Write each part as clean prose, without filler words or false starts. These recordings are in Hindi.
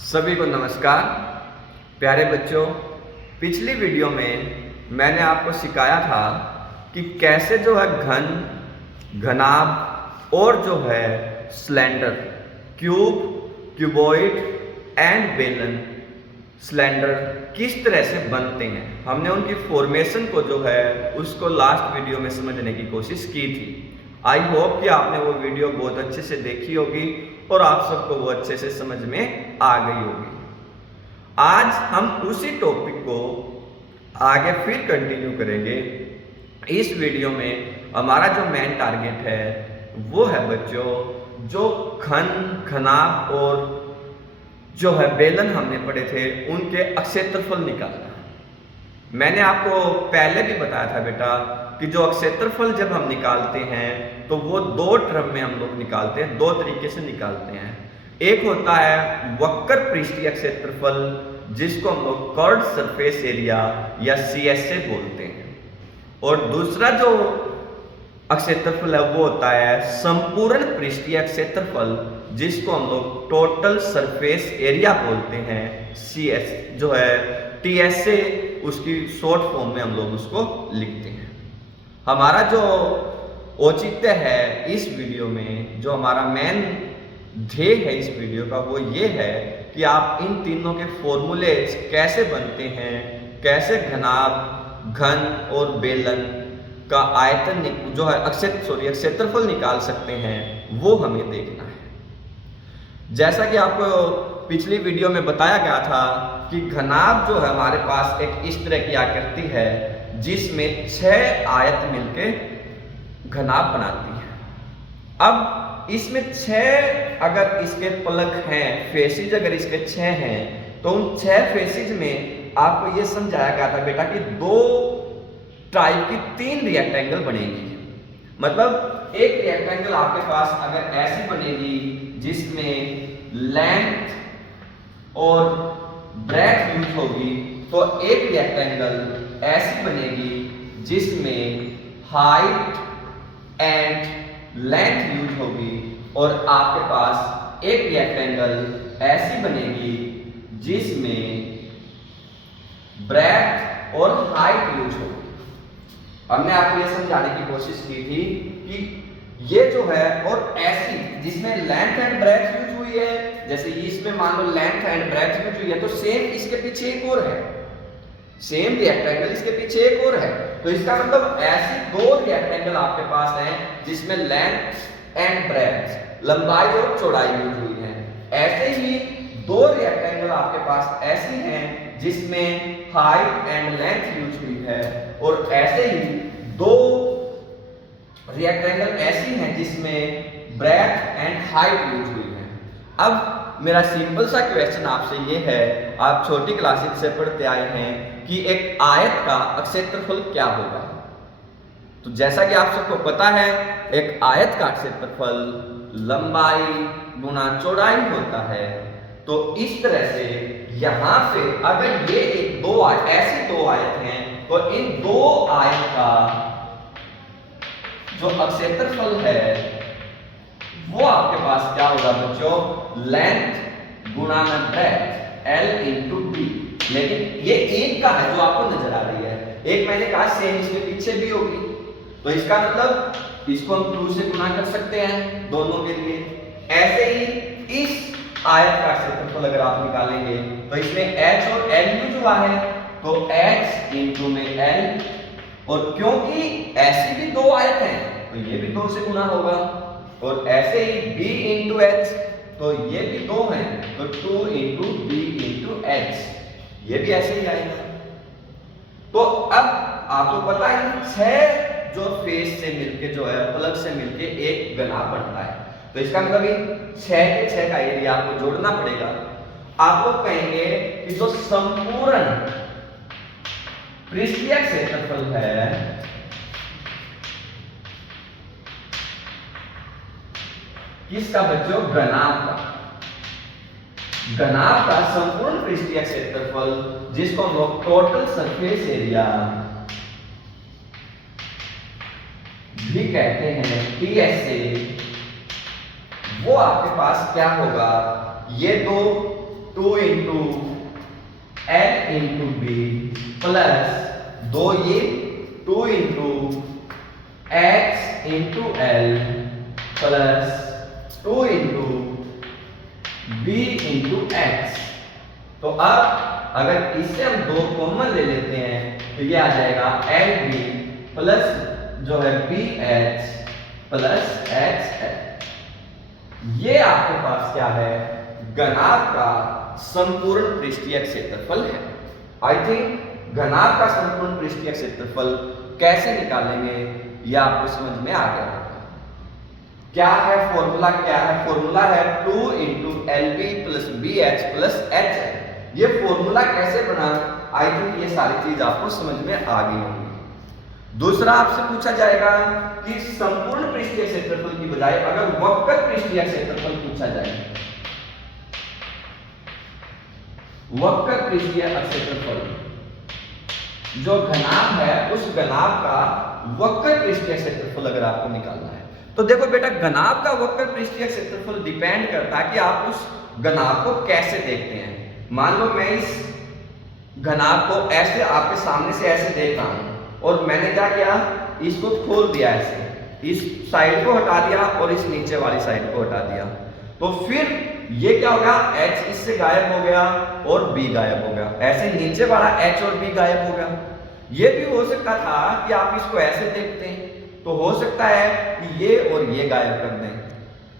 सभी को नमस्कार। प्यारे बच्चों, पिछली वीडियो में मैंने आपको सिखाया था कि कैसे जो है घन, घनाभ और जो है सिलेंडर, क्यूब, क्यूबॉइड एंड बेलन, सिलेंडर किस तरह से बनते हैं। हमने उनकी फॉर्मेशन को जो है उसको लास्ट वीडियो में समझने की कोशिश की थी। आई होप कि आपने वो वीडियो बहुत अच्छे से देखी होगी और आप सबको वो अच्छे से समझ में आ गई होगी। आज हम उसी टॉपिक को आगे फिर कंटिन्यू करेंगे। इस वीडियो में हमारा जो मेन टारगेट है वो है बच्चों, जो घन, घनाभ और जो है बेलन हमने पढ़े थे उनके अक्षेत्रफल निकालना। मैंने आपको पहले भी बताया था बेटा कि जो अक्षेत्रफल जब हम निकालते हैं तो वो दो टर्म में हम लोग निकालते हैं, दो तरीके से निकालते हैं। एक होता है वक्र पृष्ठीय क्षेत्रफल, जिसको हम लोग कर्व्ड सरफेस एरिया या CSA बोलते हैं, और दूसरा जो अक्षेत्रफल है वो होता है संपूर्ण पृष्ठीय क्षेत्रफल, जिसको हम लोग टोटल सरफेस एरिया बोलते हैं, CS जो है TSA, उसकी शॉर्ट फॉर्म में हम लोग उसको लिखते हैं। हमारा जो औचित्य है इस वीडियो में, जो हमारा मेन ध्येय है इस वीडियो का, वो ये है कि आप इन तीनों के फॉर्मूलेज कैसे बनते हैं, कैसे घनाभ, घन और बेलन का आयतन जो है क्षेत्रफल निकाल सकते हैं, वो हमें देखना है। जैसा कि आपको पिछली वीडियो में बताया गया था कि घनाभ जो है हमारे पास एक इस तरह की आकृति है जिसमें 6 आयत मिलके घनाभ बनाती है। अब इसमें 6 अगर इसके पलक हैं, फेसिज अगर इसके 6 हैं, तो उन 6 फेसिज में आपको ये समझाया गया था बेटा कि 2 टाइप की 3 रिएक्टेंगल बनेगी। मतलब एक रिएक्टेंगल आपके पास अगर ऐसी बनेगी जिसमें लेंथ और ब्रेड्थ यूज होगी, तो एक रिएक्टेंगल ऐसी बनेगी जिसमें हाइट एंड लेंथ यूज होगी, और आपके पास एक रिएक्टेंगल ऐसी बनेगी जिसमें ब्रेड्थ और हाइट यूज होगी। हमने आपको ये समझाने की कोशिश की थी कि ये जो है, और ऐसी जिसमें लेंथ एंड ब्रेड्थ यूज हुई है, जैसे इसमें मान लो लेंथ एंड ब्रेड्थ यूज हुई है, तो सेम इसके पीछे एक और है, सेम रिएक्टेंगल इसके पीछे एक और है। तो इसका मतलब ऐसी 2 रिएक्टेंगल आपके पास हैं जिसमें लेंथ एंड ब्रेड्थ, लंबाई और चौड़ाई यूज हुई है। ऐसे ही 2 रिएक्टेंगल आपके पास ऐसी हैं जिसमें हाइट एंड लेंथ यूज हुई है, और ऐसे ही 2 रिएक्टेंगल ऐसी हैं जिसमें ब्रेड्थ एंड हाइट यूज हुई है। अब मेरा सिंपल सा क्वेश्चन आपसे ये है, आप छोटी क्लासेस से पढ़ते आए हैं कि एक आयत का क्षेत्रफल क्या होगा। तो जैसा कि आप सबको पता है, एक आयत का क्षेत्रफल लंबाई गुना चौड़ाई होता है। तो इस तरह से यहां से अगर ये एक 2 ऐसी 2 आयत हैं, तो इन 2 आयत का जो क्षेत्रफल है वो आपके पास क्या होगा बच्चों, लेंथ गुणा में ब्रेड्थ L इंटू D। लेकिन ये एक का है जो आपको नजर आ रही है, एक मैंने कहा सेम इसके पीछे भी होगी, तो इसका मतलब इसको हम 2 से गुणा कर सकते हैं दोनों के लिए। ऐसे ही इस आयत का क्षेत्रफल अगर आप निकालेंगे तो इसमें H और L यूज हुआ है, तो H इंटू में L, और क्योंकि ऐसी भी 2 आयत हैं तो ये भी 2 से गुणा होगा, और ऐसे ही B इंटू H, तो ये भी 2 हैं, तो 2 इंटू B इंटू H, ये भी ऐसे ही आएगा। तो अब आपको पता है 6 जो फेस से मिलके जो है, पलक से मिलके एक घनाभ बनता है, तो इसका मतलब 6 के 6 का एरिया आपको जोड़ना पड़ेगा। आप लोग कहेंगे कि जो संपूर्ण पृष्ठीय क्षेत्रफल है किसका बच्चों, घनाभ का, घनाभ का संपूर्ण पृष्ठीय क्षेत्रफल, जिसको हम लोग टोटल सरफेस एरिया भी कहते हैं, TSA, वो आपके पास क्या होगा, ये 2 into L into B plus 2 ये 2 into X into L plus 2 into B into X. तो अब अगर इससे हम 2 कॉमन ले लेते हैं तो ये आ जाएगा एल बी प्लस जो है B H plus X L. ये आपके पास क्या है, घनाभ का संपूर्ण पृष्ठीय क्षेत्रफल है। आई थिंक घनाभ का संपूर्ण पृष्ठीय क्षेत्रफल कैसे निकालेंगे ये आपको समझ में आ गया होगा। क्या है फॉर्मूला, क्या है फॉर्मूला है 2 into L B plus B H plus H L. ये फॉर्मूला कैसे बना, आई थिंक ये सारी चीज आपको समझ में आ गई होंगी। दूसरा आपसे पूछा जाएगा कि संपूर्ण पृष्ठीय क्षेत्रफल की बजाय अगर वक्र पृष्ठीय क्षेत्रफल पूछा जाए, वक्र पृष्ठीय क्षेत्रफल जो घनाभ है उस घनाभ का वक्र पृष्ठीय क्षेत्रफल अगर आपको निकालना है तो देखो बेटा, घनाभ का वक्र पृष्ठीय क्षेत्रफल डिपेंड करता है कि आप उस घनाभ को कैसे देखते हैं। मान लो मैं इस घनाभ को ऐसे आपके सामने से ऐसे देख रहा हूं और मैंने क्या किया, इसको खोल दिया, ऐसे इस साइड को हटा दिया और इस नीचे वाली साइड को हटा दिया, तो फिर ये क्या होगा, H इससे गायब हो गया और B गायब हो गया, ऐसे नीचे वाला H और B गायब हो गया। ये भी हो सकता था कि आप इसको ऐसे देखते हैं तो हो सकता है कि ये और ये गायब कर दें,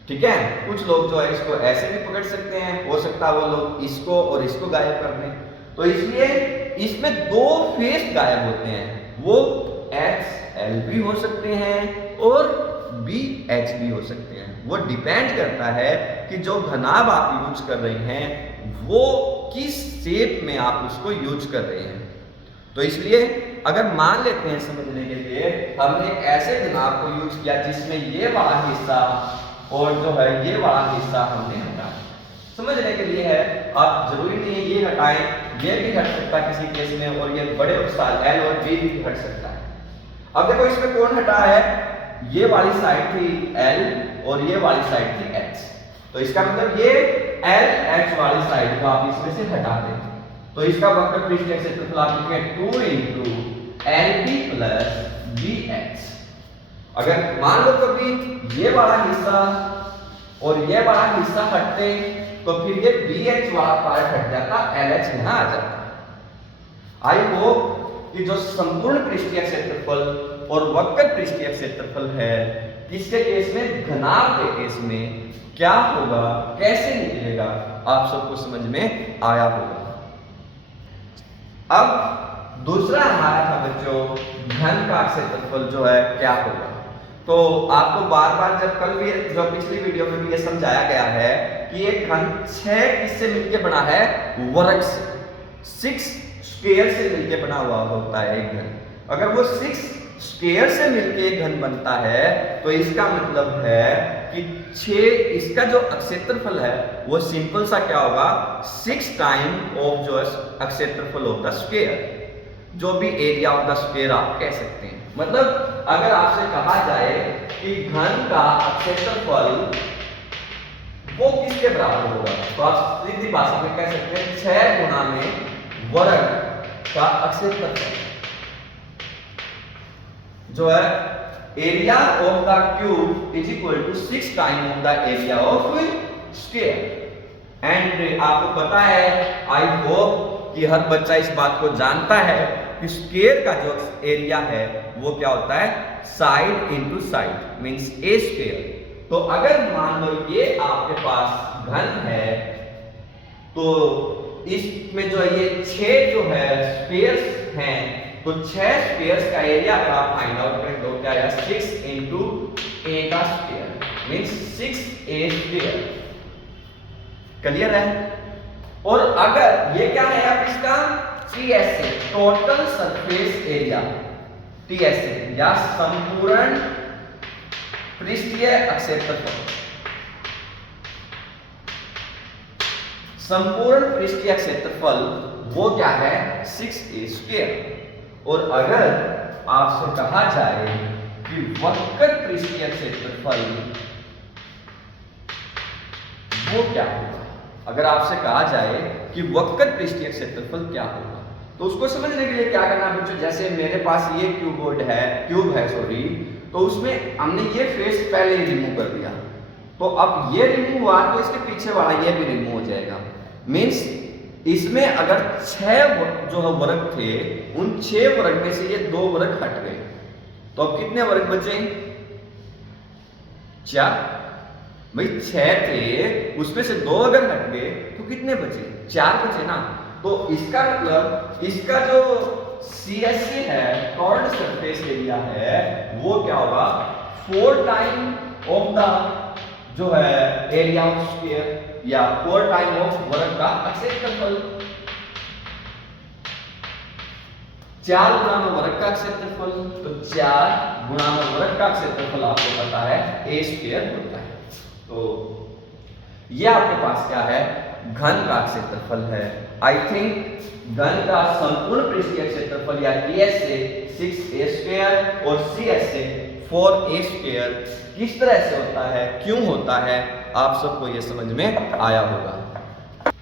ठीक है। कुछ लोग जो है इसको ऐसे भी पकड़ सकते हैं, हो सकता है वो लोग इसको और इसको गायब कर दें। तो इसलिए इसमें 2 फेस गायब होते हैं, वो एक्स एल भी हो सकते हैं और बी एच भी हो सकते हैं। वो डिपेंड करता है कि जो घनाभ आप यूज कर रहे हैं वो किस शेप में आप उसको यूज कर रहे हैं। तो इसलिए अगर मान लेते हैं समझने के लिए हमने एक ऐसे घनाभ को यूज किया जिसमें ये वाला हिस्सा और जो है ये वाला हिस्सा हमने हटाया, समझने के लिए है। आप जरूरी नहीं है ये हटाएं, ये भी हट सकता है किसी केस में, और ये बड़े साल एल और बी भी हट सकता है। अब देखो इसमें कौन हटा है, ये वाली साइड थी एल और ये वाली साइड थी एच, तो इसका मतलब ये एल एच वाली साइड को आप इसमें से हटा दें तो इसका वक्र पृष्ठीय क्षेत्रफल आप लिखेंगे 2 into L B plus B H. अगर मान लो कभी ये वाला हिस्सा और ये वाला हिस्सा हटते तो फिर ये बी एच वाला पार्ट हट जाता, एल एच यहां आ जाता। आई होप कि जो संपूर्ण पृष्ठीय क्षेत्रफल और वक्र पृष्ठीय क्षेत्रफल है इसके केस में, घनाभ के केस में क्या होगा, कैसे निकलेगा, आप सबको समझ में आया होगा। अब दूसरा हमारा था बच्चों घन का क्षेत्रफल जो है क्या होगा। तो आपको बार बार जब कल भी जो पिछली वीडियो में भी ये समझाया गया है कि एक घन 6 किससे मिलकर बना है, वर्ग से, 6 स्क्वायर से मिलकर बना हुआ होता है एक घन। अगर वो 6 स्क्वायर से मिलकर एक घन बनता है तो इसका मतलब है कि 6 इसका जो क्षेत्रफल है वो सिंपल सा क्या होगा, 6 टाइम ऑफ जो क्षेत्रफल ऑफ द स्क्वायर, जो भी एरिया ऑफ द स्क्वायर आप कह सकते हैं। मतलब अगर आपसे कहा जाए कि घन का क्षेत्रफल वो किसके बराबर होगा तो आप सीधी भाषा में कह सकते हैं 6 गुना में वर्ग का क्षेत्रफल जो है area of the cube is equal to 6 time of the area of square. And आपको पता है, आई होप कि हर बच्चा इस बात को जानता है कि स्क्वायर का जो एरिया है वो क्या होता है, साइड इंटू साइड मींस ए स्क्वायर। तो अगर मान लो ये आपके पास घन है तो इसमें जो ये 6 जो है स्क्वायर्स हैं, तो 6 स्क्वायर्स का एरिया अगर आप फाइंड आउट करें तो क्या आएगा, 6 इंटू ए का square means 6a square. Clear है। और अगर ये क्या है अब इसका TSA, total surface area, TSA या संपूर्ण पृष्ठीय क्षेत्रफल, संपूर्ण पृष्ठीय क्षेत्रफल वो क्या है, 6a स्क्वायर। और अगर आपसे कहा जाए कि वक्र पृष्ठीय क्षेत्रफल वो क्या होगा, अगर आपसे कहा जाए कि वक्र पृष्ठीय क्षेत्रफल क्या होगा, तो उसको समझने के लिए क्या करना है बच्चों, जैसे मेरे पास ये क्यूब है सॉरी, तो उसमें हमने ये फेस पहले ही रिमूव कर दिया, तो अब ये रिमूव हुआ तो इसके पीछे वाला ये भी रिमूव हो जाएगा। मीन्स इसमें अगर 6 जो है वर्ग थे, उन 6 वर्ग में से ये 2 वर्ग हट गए, तो अब कितने वर्ग बचे? 4। भाई 6 थे, उसमें से 2 अगर हट गए तो कितने बचे? 4 बचे ना। तो इसका मतलब इसका जो CSC है, कर्व्ड सरफेस एरिया है, वो क्या होगा? 4 टाइम ऑफ द जो है एरिया ऑफ स्क्वायर, या 4 टाइम ऑफ वर्ग का क्षेत्रफल। 4 गुणा में वर्ग का क्षेत्रफल, तो 4 गुणा में वर्ग का क्षेत्रफल आपको पता है a स्क्वायर होता है। तो ये आपके पास क्या है? घन का क्षेत्रफल है। आई थिंक घन का संपूर्ण पृष्ठीय क्षेत्रफल या ds से 6a स्क्वायर और cs से 4a स्क्वायर किस तरह से होता है, क्यों होता है, आप सबको ये समझ में आया होगा।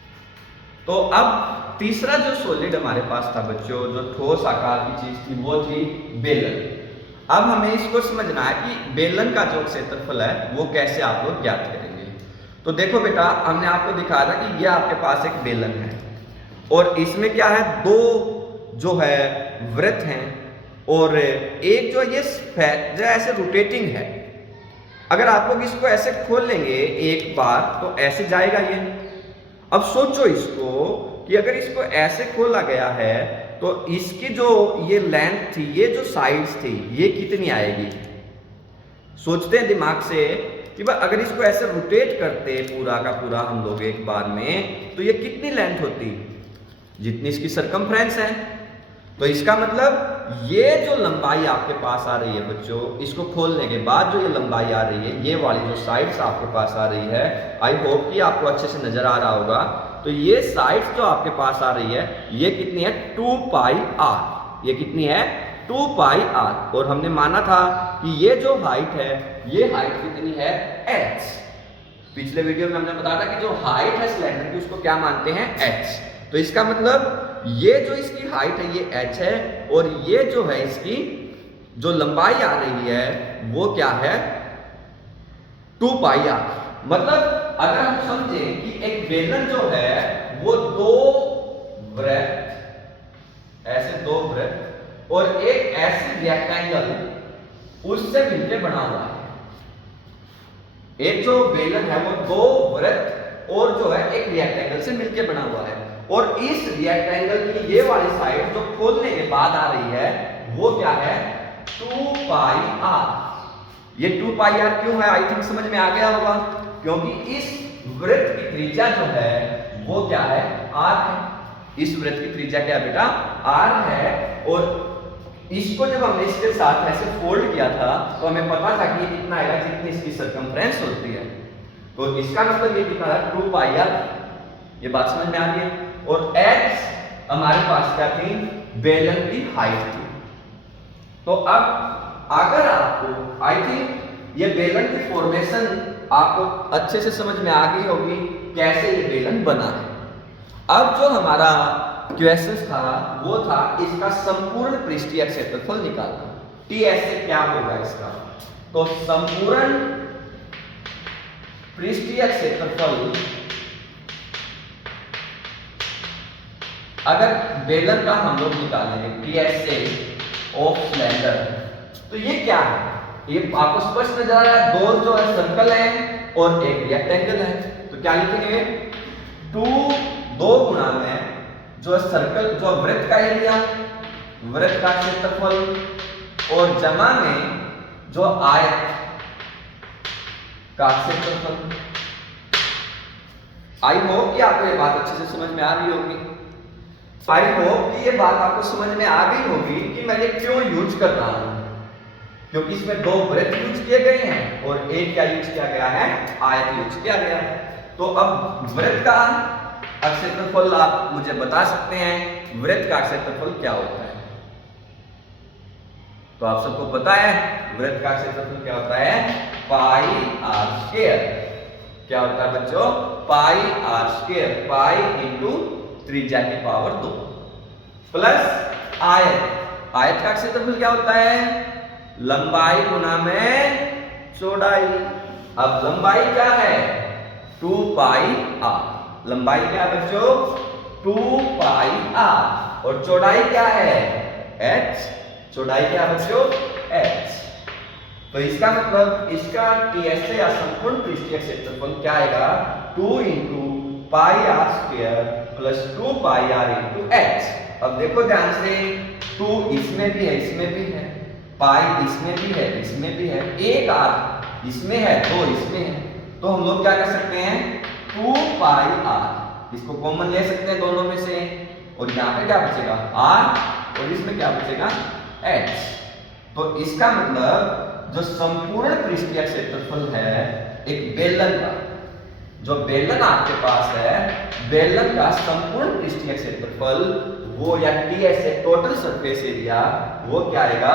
तो अब तीसरा जो सॉलिड हमारे पास था बच्चों, जो ठोस आकार की चीज थी, वो थी बेलन। अब हमें इसको समझना है कि बेलन का जो क्षेत्रफल है वो कैसे आप लोग ज्ञात करेंगे। तो देखो बेटा, हमने आपको दिखाया था कि ये आपके पास एक बेलन है और इसमें क्या है? 2 जो है वृत्त हैं और एक जो ये जो ऐसे रोटेटिंग है। अगर आप लोग इसको ऐसे खोल लेंगे एक बार तो ऐसे जाएगा ये। अब सोचो इसको कि अगर इसको ऐसे खोला गया है तो इसकी जो ये लेंथ थी, ये जो साइड्स थी, ये कितनी आएगी? सोचते हैं दिमाग से कि भाई अगर इसको ऐसे रोटेट करते पूरा का पूरा हम लोग एक बार में, तो ये कितनी लेंथ होती? जितनी इसकी सरकमफ्रेंस है। तो इसका मतलब ये जो लंबाई आपके पास आ रही है बच्चों, इसको खोलने के बाद जो ये लंबाई आ रही है, ये वाली जो साइड्स आपके पास आ रही है, आई होप कि आपको अच्छे से नजर आ रहा होगा। तो ये साइड्स जो आपके पास आ रही है, ये कितनी है? 2πr। ये कितनी है? 2πr। और हमने माना था कि ये जो हाइट है, ये हाइट कितनी है? h। पिछले वीडियो में हमने बताया था कि जो हाइट है सिलेंडर की, उसको क्या मानते हैं? h। तो इसका मतलब ये जो इसकी हाइट है ये h है, और ये जो है इसकी जो लंबाई आ रही है वो क्या है? 2πr। मतलब अगर हम समझें कि एक बेलन जो है वो 2 वृत्त, ऐसे 2 वृत्त और एक ऐसे रेक्टेंगल उससे मिलकर बना हुआ है। एक जो बेलन है वो 2 वृत्त और जो है एक रेक्टेंगल से मिलकर बना हुआ है, और इस रेक्टेंगल की ये वाली साइड जो खोलने के बाद आ रही है वो क्या है? 2πr। ये 2πr क्यों है? आई थिंक समझ में आ गया होगा, क्योंकि इस वृत्त की त्रिज्या जो है वो क्या है? r है। इस वृत्त की त्रिज्या क्या है बेटा? r है। और इसको जब हमने इसके साथ ऐसे फोल्ड किया था तो हमें पता था कि ये कितना आएगा, जितनी इसकी सरकमफ्रेंस होती है। तो इसका मतलब ये कितना है? 2πr। ये बात समझ में आ रही है। और h हमारे पास क्या थी? बेलन की हाइट थी। तो अब अगर आपको, आई थिंक ये बेलन की फॉर्मेशन आपको अच्छे से समझ में आ गई होगी, कैसे ये बेलन बना है। अब जो हमारा क्वेश्चन था वो था इसका संपूर्ण पृष्ठीय क्षेत्रफल निकालना। ts से क्या होगा इसका? तो संपूर्ण पृष्ठीय क्षेत्रफल अगर बेलन का हम लोग निकालेंगे ts से ऑफ सिलेंडर, तो ये क्या है? ये आपको स्पष्ट नजर आ रहा है, 2 जो है सर्कल है और एक रेक्टेंगल है। तो क्या लिखेंगे? 2 गुणा में जो है सर्कल, जो वृत्त का एरिया, वृत्त का क्षेत्रफल, और जमा में जो आयत का क्षेत्रफल। आई होप कि आपको ये बात अच्छे से समझ में आ रही होगी। आई होप कि ये बात आपको समझ में आ गई होगी कि मैं ये क्यों यूज कर रहा हूं, क्योंकि इसमें 2 वृत्त यूज किए गए हैं और एक क्या यूज किया गया है? आयत यूज किया गया है। तो अब वृत्त का क्षेत्रफल आप मुझे बता सकते हैं, वृत्त का क्षेत्रफल क्या होता है? तो आप सबको पता है वृत्त का क्षेत्रफल क्या होता है? πr²। क्या होता है बच्चों, पाई आर स्क्वायर, पाई इंटू त्रिज्या की पावर 2 प्लस आयत। आयत का क्षेत्रफल क्या होता है, लंबाई गुना में चौड़ाई। अब लंबाई क्या है, 2 पाई आर। लंबाई क्या है बच्चों, 2 पाई आर। और चौड़ाई क्या है, h। चौड़ाई क्या है बच्चों, h। तो इसका मतलब इसका टीएस या संपूर्ण पृष्ठीय क्षेत्रफल क्या आएगा, 2 into pi R square plus 2 pi R into H. अब देखो ध्यान से, 2 इसमें भी है, इसमें भी है, पाई इसमें भी है, इसमें भी है, एक आर इसमें है, 2 इसमें है। तो हम लोग क्या कर सकते हैं, 2 पाई आर इसको कॉमन ले सकते हैं दोनों में से, और यहाँ पे क्या बचेगा आर, और इसमें क्या बचेगा एच। तो इसका मतलब जो संपूर्ण पृष्ठीय क्षेत्रफल है एक बेलन का, जो बेलन आपके पास है, बेलन का संपूर्ण पृष्ठीय क्षेत्रफल वो या टीएस है, टोटल सरफेस एरिया, वो क्या आएगा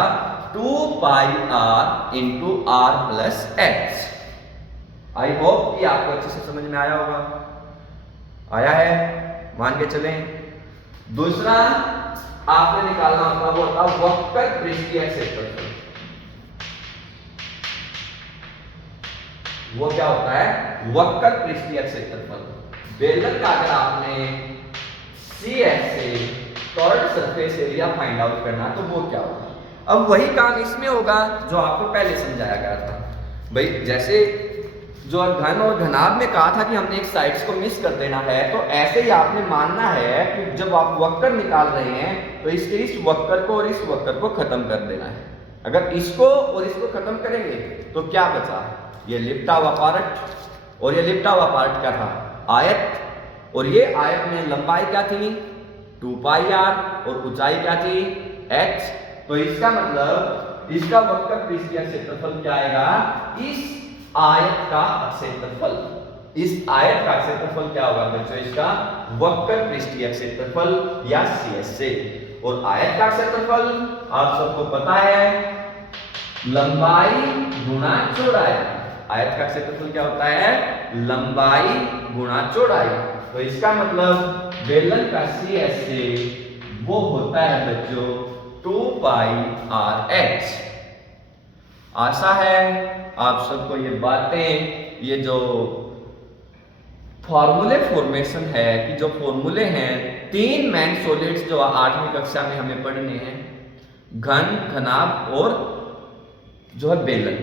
2 pi R into R plus H. I hope कि आपको अच्छे से समझ में आया होगा। आया है, मान के चलें। दूसरा आपने निकालना होता वो होता वक्र पृष्ठीय क्षेत्रफल। वो क्या होता है, वक्र पृष्ठीय क्षेत्रफल। बेलन का अगर आपने CS से toured surface area find out करना तो वो क्या होगा। अब वही काम इसमें होगा जो आपको पहले समझाया गया था भाई। जैसे जो घन और घनाभ में कहा था कि हमने एक साइड्स को मिस कर देना है, तो ऐसे ही आपने मानना है कि जब आप वक्र निकाल रहे हैं तो इसके इस वक्र को और इस वक्र को खत्म कर देना है। अगर इसको और इसको खत्म करेंगे तो क्या बचा, ये लिपटा हुआ पार्ट, और ये लिपटा हुआ पार्ट क्या था, आयत। और ये आयत में लंबाई क्या थी 2 पाई आर, और ऊंचाई क्या थी h। तो इसका मतलब इसका वक्र पृष्ठीय क्षेत्रफल क्या आएगा, इस आयत का क्षेत्रफल। इस आयत का क्षेत्रफल क्या होगा बच्चों, इसका वक्र पृष्ठीय क्षेत्रफल या CS से। और आयत का क्षेत्रफल आप सबको पता है, लंबाई गुणा चौड़ाई। आयत का क्षेत्रफल क्या होता है, लंबाई गुणा चौड़ाई। तो इसका मतलब बेलन का CS से वो होता है बच्चों 2 पाई आर एच। आशा है आप सबको ये बातें, ये जो फॉर्मूले फॉर्मेशन है, कि जो फॉर्मूले हैं 3 मेन सॉलिड्स जो 8वीं कक्षा में हमें पढ़ने हैं, घन, घनाभ और जो है बेलन।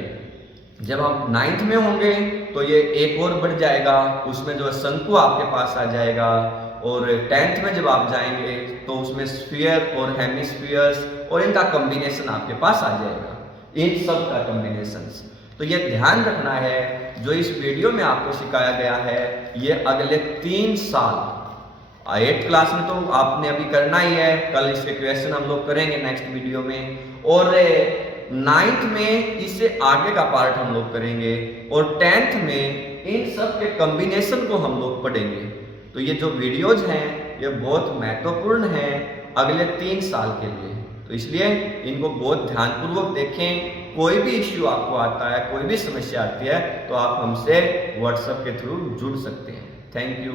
जब हम 9th में होंगे तो ये एक और बढ़ जाएगा, उसमें जो है शंकु आपके पास आ जाएगा। और 10th में जब आप जाएंगे तो उसमें स्फीयर और हेमिस्फीयर्स और इनका कॉम्बिनेशन आपके पास आ जाएगा, इन सब का कॉम्बिनेशन। तो ये ध्यान रखना है, जो इस वीडियो में आपको सिखाया गया है ये अगले 3 साल 8th क्लास में तो आपने अभी करना ही है, कल इसके क्वेश्चन हम लोग करेंगे नेक्स्ट वीडियो में, और 9th में इससे आगे का पार्ट हम लोग करेंगे, और 10th में इन सब के कॉम्बिनेशन को हम लोग पढ़ेंगे। तो ये जो वीडियोज हैं ये बहुत महत्वपूर्ण हैं अगले 3 साल के लिए, तो इसलिए इनको बहुत ध्यानपूर्वक देखें। कोई भी इश्यू आपको आता है, कोई भी समस्या आती है तो आप हमसे व्हाट्सएप के थ्रू जुड़ सकते हैं। Thank you.